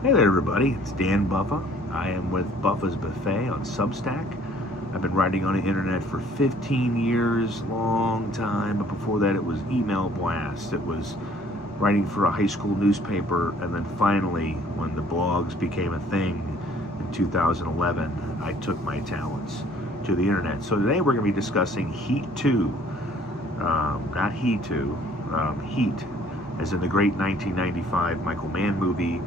Hey there, everybody. It's Dan Buffa. I am with Buffa's Buffet on Substack. I've been writing on the internet for 15 years, long time, but before that it was email blasts. It was writing for a high school newspaper, and then finally, when the blogs became a thing in 2011, I took my talents to the internet. So today we're going to be discussing Heat 2. Not Heat 2, Heat, as in the great 1995 Michael Mann movie.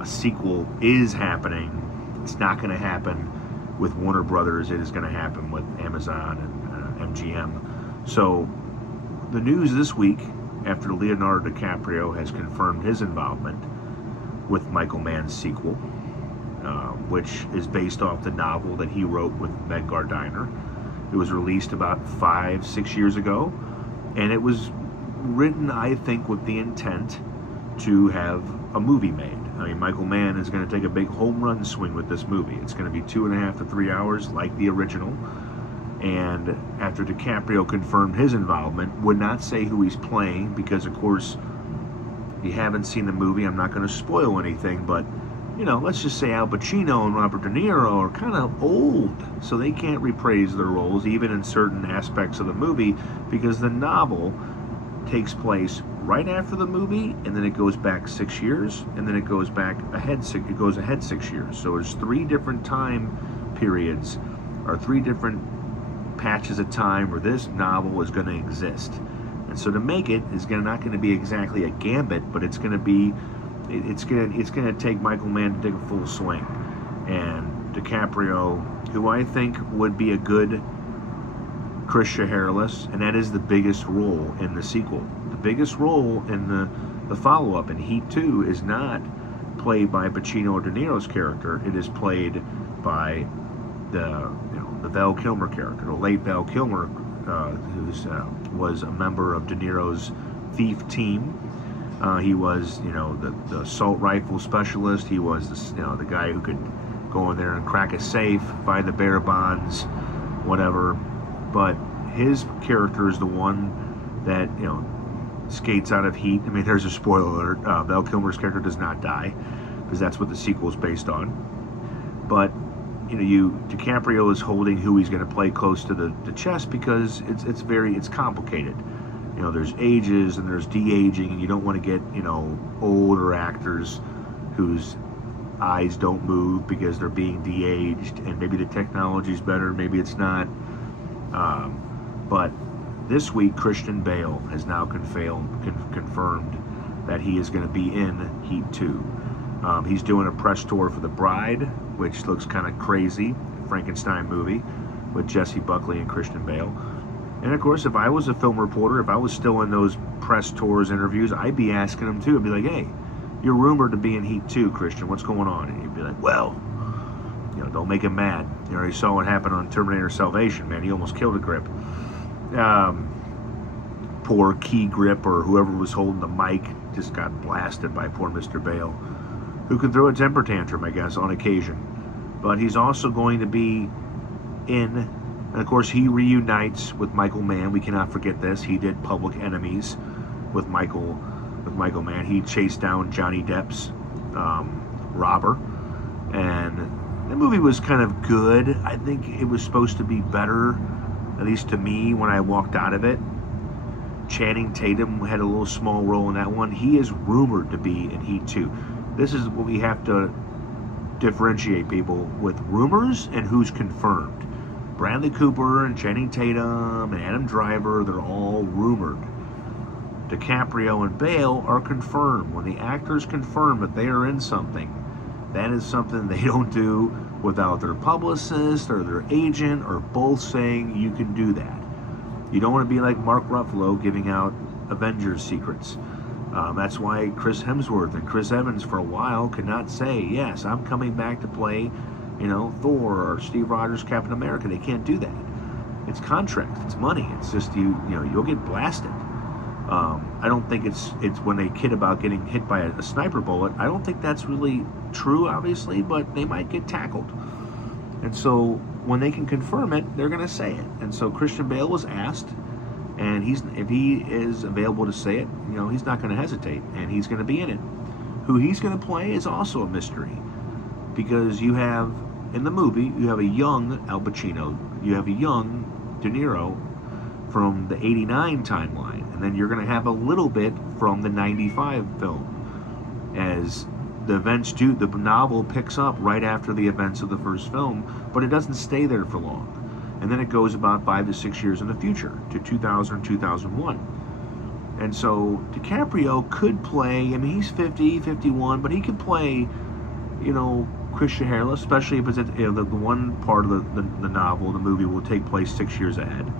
A sequel is happening. It's not going to happen with Warner Brothers. It is going to happen with Amazon and MGM. So the news this week, after Leonardo DiCaprio has confirmed his involvement with Michael Mann's sequel, which is based off the novel that he wrote with Meg Gardiner. It was released about 5-6 years ago, and it was written, I think, with the intent to have a movie made. I mean, Michael Mann is going to take a big home run swing with this movie. It's going to be 2.5 to 3 hours like the original. And after DiCaprio confirmed his involvement, would not say who he's playing because, of course, if you haven't seen the movie, I'm not going to spoil anything, but, you know, let's just say Al Pacino and Robert De Niro are kind of old, so they can't reprise their roles, even in certain aspects of the movie, because the novel takes place right after the movie, and then it goes back 6 years, and then it goes back ahead. It goes ahead 6 years. So there's 3 different time periods, or 3 different patches of time where this novel is going to exist. And so to make it is not going to be exactly a gambit, but it's going to be, it's going to take Michael Mann to take a full swing, and DiCaprio, who I think would be a good Christian Hairless, and that is the biggest role in the sequel. The biggest role in the follow-up in Heat 2 is not played by Pacino or De Niro's character. It is played by the Val Kilmer character, the late Val Kilmer, who was a member of De Niro's thief team. He was, the assault rifle specialist. He was, the guy who could go in there and crack a safe, find the bearer bonds, whatever. But his character is the one that, skates out of Heat. I mean, there's a spoiler alert. Val Kilmer's character does not die, because that's what the sequel is based on. But, DiCaprio is holding who he's going to play close to the chest, because it's complicated. There's ages and there's de-aging, and you don't want to get, older actors whose eyes don't move because they're being de-aged, and maybe the technology's better, maybe it's not. But this week, Christian Bale has now confirmed that he is going to be in Heat 2. He's doing a press tour for The Bride, which looks kind of crazy, Frankenstein movie, with Jesse Buckley and Christian Bale. And of course, if I was a film reporter, if I was still in those press tours, interviews, I'd be asking him too. I'd be like, hey, you're rumored to be in Heat 2, Christian. What's going on? And he'd be like, well, don't make him mad. You saw what happened on Terminator Salvation, man. He almost killed a grip. Poor Key Grip, or whoever was holding the mic, just got blasted by poor Mr. Bale, who can throw a temper tantrum, I guess, on occasion. But he's also going to be in, and of course he reunites with Michael Mann. We cannot forget this. He did Public Enemies with Michael Mann. He chased down Johnny Depp's robber, and the movie was kind of good. I think it was supposed to be better, at least to me, when I walked out of it. Channing Tatum had a little small role in that one. He is rumored to be in Heat 2. This is what we have to differentiate, people, with rumors and who's confirmed. Bradley Cooper and Channing Tatum and Adam Driver, they're all rumored. DiCaprio and Bale are confirmed. When the actors confirm that they are in something, that is something they don't do without their publicist or their agent or both saying you can do that. You don't want to be like Mark Ruffalo giving out Avengers secrets. That's why Chris Hemsworth and Chris Evans for a while could not say, yes, I'm coming back to play, Thor or Steve Rogers Captain America. They can't do that. It's contract. It's money. It's just you'll get blasted. I don't think it's when they kid about getting hit by a sniper bullet. I don't think that's really true, obviously, but they might get tackled. And so when they can confirm it, they're going to say it. And so Christian Bale was asked, and if he is available to say it, he's not going to hesitate, and he's going to be in it. Who he's going to play is also a mystery, because you have, in the movie, you have a young Al Pacino, you have a young De Niro from the 89 timeline, and then you're going to have a little bit from the 95 film, as the events do. The novel picks up right after the events of the first film, but it doesn't stay there for long. And then it goes about 5 to 6 years in the future, to 2000, 2001. And so DiCaprio could play, I mean, he's 50, 51, but he could play, Christian Hairless, especially if it's the one part of the novel, the movie, will take place 6 years ahead.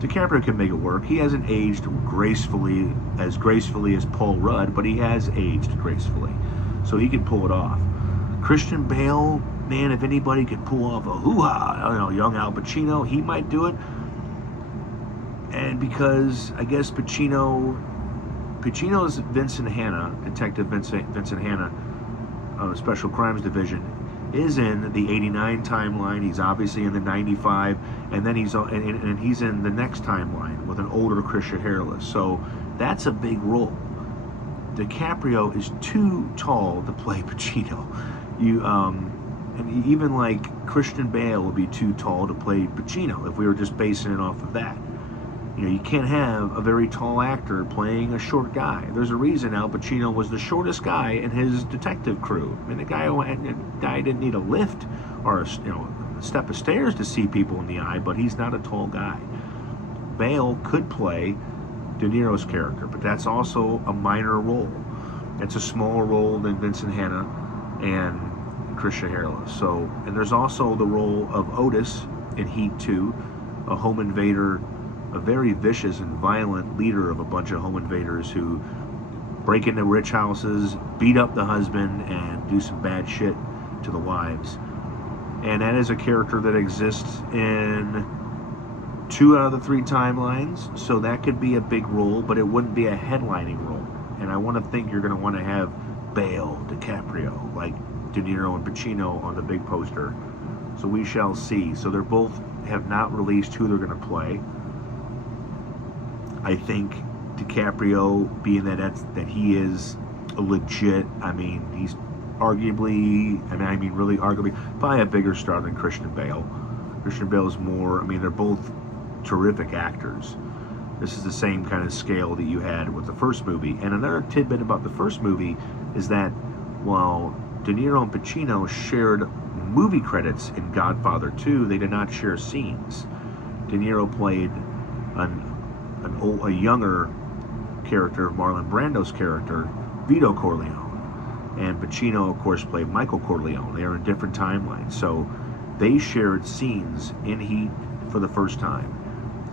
DiCaprio can make it work. He hasn't aged gracefully as Paul Rudd, but he has aged gracefully. So he can pull it off. Christian Bale, man, if anybody could pull off a hoo-ha, young Al Pacino, he might do it. And because I guess Pacino's Vincent Hanna, Detective Vincent Hanna, Special Crimes Division, is in the 89 timeline. He's obviously in the 95, and then he's in the next timeline with an older Christian Hairless. So that's a big role. DiCaprio is too tall to play Pacino. And even like Christian Bale would be too tall to play Pacino if we were just basing it off of that. You can't have a very tall actor playing a short guy. There's a reason Al Pacino was the shortest guy in his detective crew. I mean, the guy didn't need a lift or a step of stairs to see people in the eye, but he's not a tall guy. Bale could play De Niro's character, but that's also a minor role. It's a smaller role than Vincent Hanna and Christian Hairless. So, and there's also the role of Otis in Heat 2, a home invader, a very vicious and violent leader of a bunch of home invaders who break into rich houses, beat up the husband, and do some bad shit to the wives. And that is a character that exists in 2 out of the 3 timelines, so that could be a big role, but it wouldn't be a headlining role. And I want to think you're going to want to have Bale, DiCaprio, like De Niro and Pacino on the big poster. So we shall see. So they're both have not released who they're going to play. I think DiCaprio, being that he is a legit, he's arguably, really arguably, probably a bigger star than Christian Bale. Christian Bale is more, they're both terrific actors. This is the same kind of scale that you had with the first movie. And another tidbit about the first movie is that while De Niro and Pacino shared movie credits in Godfather 2, they did not share scenes. De Niro played a younger character, Marlon Brando's character, Vito Corleone. And Pacino, of course, played Michael Corleone. They are in different timelines. So they shared scenes in Heat for the first time.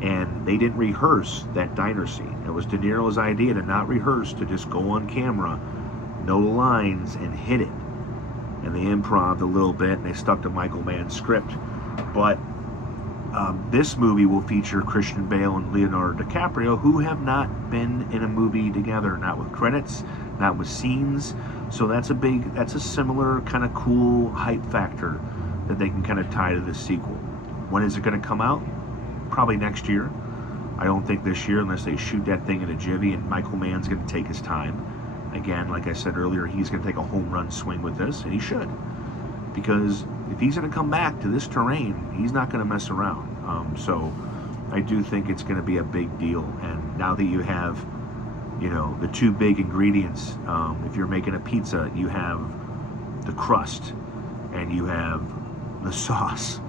And they didn't rehearse that diner scene. It was De Niro's idea to not rehearse, to just go on camera, know the lines, and hit it. And they improv'd a little bit, and they stuck to Michael Mann's script. But this movie will feature Christian Bale and Leonardo DiCaprio, who have not been in a movie together, not with credits, not with scenes. So that's a similar kind of cool hype factor that they can kind of tie to this sequel. When is it going to come out? Probably next year. I don't think this year, unless they shoot that thing in a jivvy, and Michael Mann's going to take his time. Again, like I said earlier, he's going to take a home run swing with this, and he should. Because if he's going to come back to this terrain, he's not going to mess around. So I do think it's going to be a big deal. And now that you have, the 2 big ingredients, if you're making a pizza, you have the crust and you have the sauce.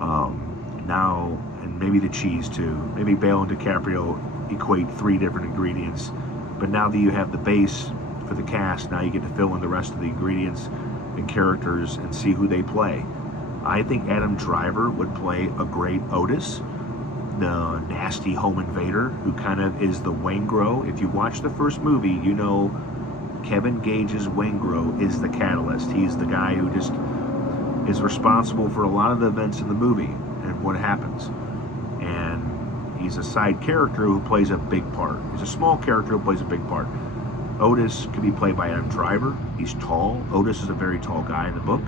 Now, and maybe the cheese too. Maybe Bale and DiCaprio equate 3 different ingredients. But now that you have the base for the cast, now you get to fill in the rest of the ingredients and characters and see who they play. I think Adam Driver would play a great Otis, the nasty home invader who kind of is the Waingro. If you watch the first movie, Kevin Gage's Waingro is the catalyst. He's the guy who just is responsible for a lot of the events in the movie and what happens. And he's a side character who plays a big part. He's a small character who plays a big part. Otis can be played by Adam Driver. He's tall. Otis is a very tall guy in the book.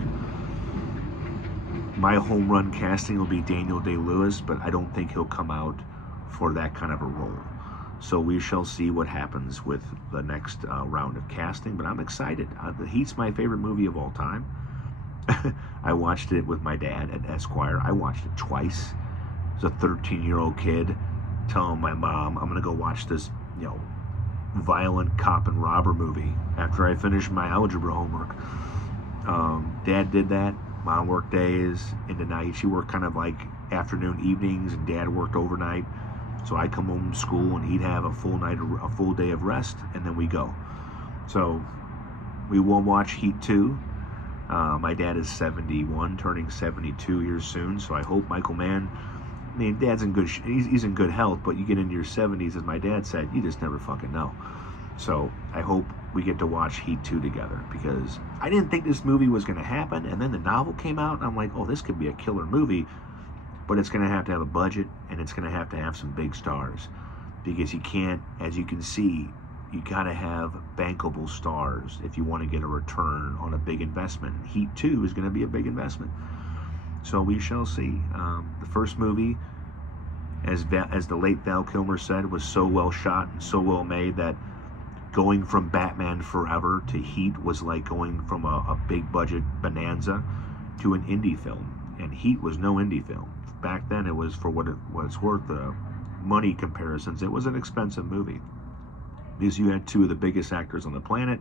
My home run casting will be Daniel Day-Lewis, but I don't think he'll come out for that kind of a role. So we shall see what happens with the next round of casting, but I'm excited. The Heat's my favorite movie of all time. I watched it with my dad at Esquire. I watched it twice. As a 13-year-old kid, telling my mom, I'm going to go watch this, violent cop and robber movie after I finished my algebra homework. Dad did that. Mom worked days into night. She worked kind of like afternoon, evenings, and Dad worked overnight. So I come home from school and he'd have a full day of rest, and then we go. So we will watch Heat 2. My dad is 71, turning 72 years soon. So I hope Michael Mann. I mean, Dad's in good. He's in good health, but you get into your 70s, as my dad said, you just never fucking know. So I hope we get to watch Heat 2 together, because I didn't think this movie was going to happen, and then the novel came out, and I'm like, oh, this could be a killer movie. But it's going to have a budget, and it's going to have some big stars, because you can't, as you can see, you got to have bankable stars if you want to get a return on a big investment. Heat 2 is going to be a big investment. So we shall see. The first movie, as the late Val Kilmer said, was so well shot and so well made that going from Batman Forever to Heat was like going from a big budget bonanza to an indie film. And Heat was no indie film. Back then, it was, for what it was worth, money comparisons, it was an expensive movie, because you had two of the biggest actors on the planet,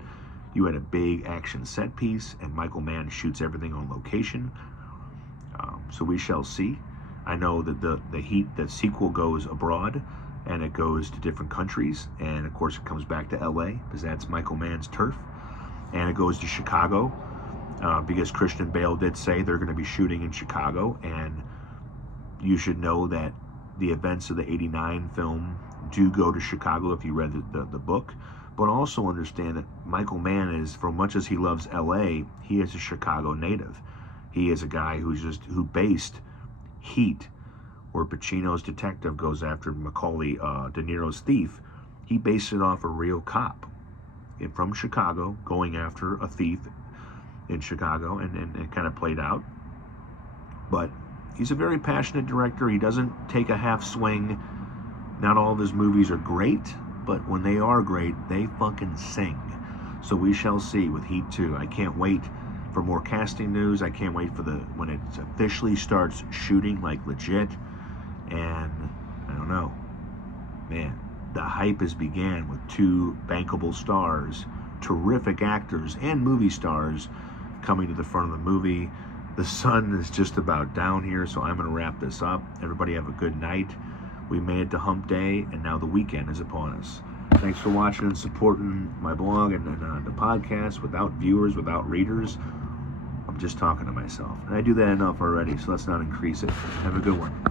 you had a big action set piece, and Michael Mann shoots everything on location. So we shall see. I know that the Heat, the sequel, goes abroad, and it goes to different countries, and of course it comes back to LA, because that's Michael Mann's turf, and it goes to Chicago, because Christian Bale did say they're going to be shooting in Chicago. And you should know that the events of the '89 film do go to Chicago if you read the book, but also understand that Michael Mann is, for much as he loves LA, he is a Chicago native. He is a guy who based Heat, where Pacino's detective goes after Macaulay De Niro's thief. He based it off a real cop from Chicago going after a thief in Chicago, and it kind of played out. But he's a very passionate director. He doesn't take a half swing. Not all of his movies are great, but when they are great, they fucking sing. So we shall see with Heat 2. I can't wait for more casting news. I can't wait for when it officially starts shooting, like legit. And I don't know, man, the hype has began with two bankable stars, terrific actors and movie stars coming to the front of the movie. The sun is just about down here, so I'm going to wrap this up. Everybody have a good night. We made it to hump day, and now the weekend is upon us. Thanks for watching and supporting my blog and the podcast. Without viewers, without readers, I'm just talking to myself. And I do that enough already, so let's not increase it. Have a good one.